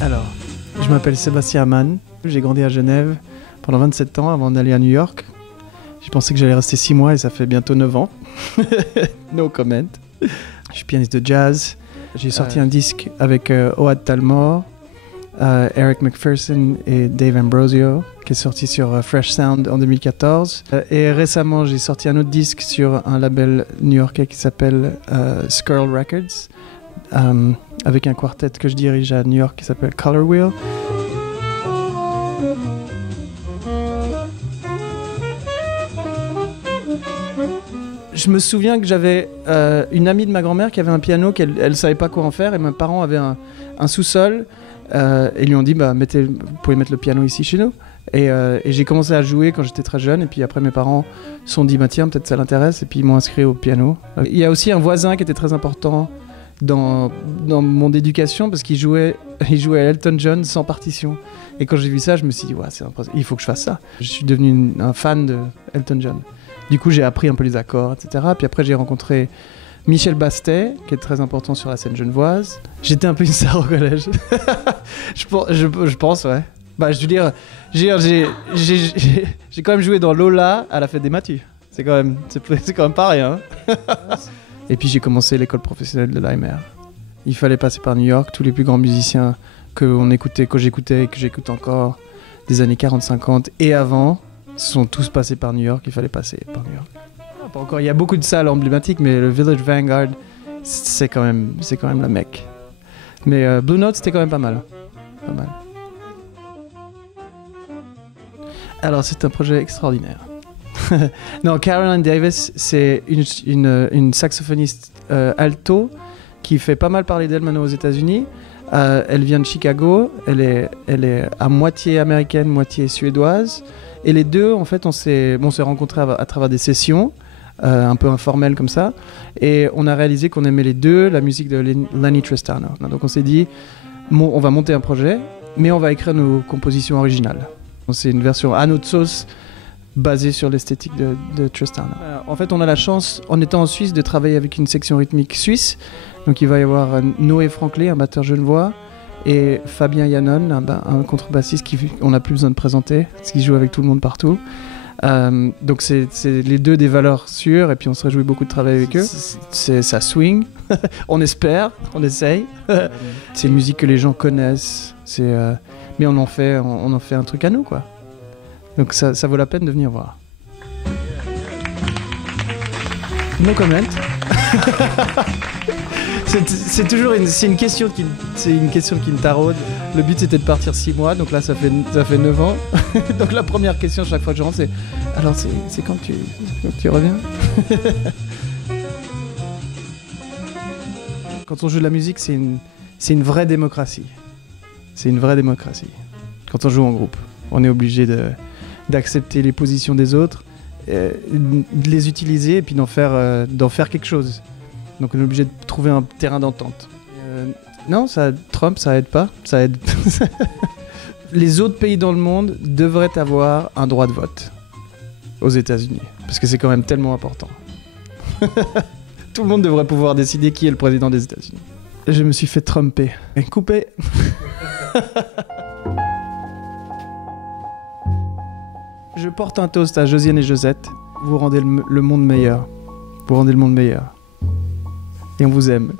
Alors, je m'appelle Sébastien Amann, j'ai grandi à Genève pendant 27 ans avant d'aller à New York. J'ai pensé que j'allais rester 6 mois et ça fait bientôt 9 ans. No comment. Je suis pianiste de jazz. J'ai sorti un disque avec Ohad Talmor, Eric McPherson et Dave Ambrosio, qui est sorti sur Fresh Sound en 2014. Et récemment, j'ai sorti un autre disque sur un label new-yorkais qui s'appelle Skirl Records, avec un quartet que je dirige à New York qui s'appelle Color Wheel. Je me souviens que j'avais une amie de ma grand-mère qui avait un piano qu'elle savait pas quoi en faire, et mes parents avaient un sous-sol et lui ont dit vous pouvez mettre le piano ici chez nous, et j'ai commencé à jouer quand j'étais très jeune, et puis après mes parents se sont dit tiens, peut-être ça l'intéresse, et puis ils m'ont inscrit au piano. Il y a aussi un voisin qui était très important dans mon éducation, parce qu'il jouait à Elton John sans partition, et quand j'ai vu ça je me suis dit il faut que je fasse ça. Je suis devenu un fan de Elton John. Du coup, j'ai appris un peu les accords, etc. Puis après, j'ai rencontré Michel Bastet, qui est très important sur la scène genevoise. J'étais un peu une star au collège. je pense, ouais. Je veux dire, j'ai quand même joué dans Lola à la fête des Mathieu. C'est quand même pas rien. Et puis, j'ai commencé l'école professionnelle de l'AMR. Il fallait passer par New York. Tous les plus grands musiciens que j'écoutais et que j'écoute encore, des années 40-50 et avant, sont tous passés par New York. Il fallait passer par New York. Pas encore. Il y a beaucoup de salles emblématiques, mais le Village Vanguard, c'est quand même la Mecque. Mais Blue Note, c'était quand même pas mal. Alors, c'est un projet extraordinaire. Non, Caroline Davis, c'est une saxophoniste alto qui fait pas mal parler d'elle maintenant aux États-Unis. Elle vient de Chicago. Elle est à moitié américaine, moitié suédoise. Et les deux, en fait, on s'est rencontrés à travers des sessions, un peu informelles comme ça. Et on a réalisé qu'on aimait les deux la musique de Lenny Tristano. Donc on s'est dit, on va monter un projet, mais on va écrire nos compositions originales. C'est une version à notre sauce, basée sur l'esthétique de Tristano. En fait, on a la chance, en étant en Suisse, de travailler avec une section rythmique suisse. Donc il va y avoir Noé Franklin, un batteur genevois, et Fabien Yannon, un contrebassiste qu'on n'a plus besoin de présenter, parce qu'il joue avec tout le monde partout. Donc c'est les deux des valeurs sûres, et puis on se réjouit beaucoup de travailler avec eux. Ça swing, on espère, on essaye. C'est une musique que les gens connaissent, mais on en fait un truc à nous, quoi. Donc ça vaut la peine de venir voir. No comment. C'est toujours une question qui me taraude. Le but c'était de partir 6 mois, donc là ça fait 9 ans. Donc la première question chaque fois que je rentre, c'est alors c'est quand tu reviens. Quand on joue de la musique, c'est une vraie démocratie. C'est une vraie démocratie. Quand on joue en groupe, on est obligé d'accepter les positions des autres, de les utiliser et puis d'en faire quelque chose. Donc on est obligé de trouver un terrain d'entente. Non, Trump, ça aide pas. Ça aide. Les autres pays dans le monde devraient avoir un droit de vote aux États-Unis, parce que c'est quand même tellement important. Tout le monde devrait pouvoir décider qui est le président des États-Unis. Je me suis fait tromper. Couper. Je porte un toast à Josiane et Josette. Vous rendez le monde meilleur. Vous rendez le monde meilleur. Et on vous aime.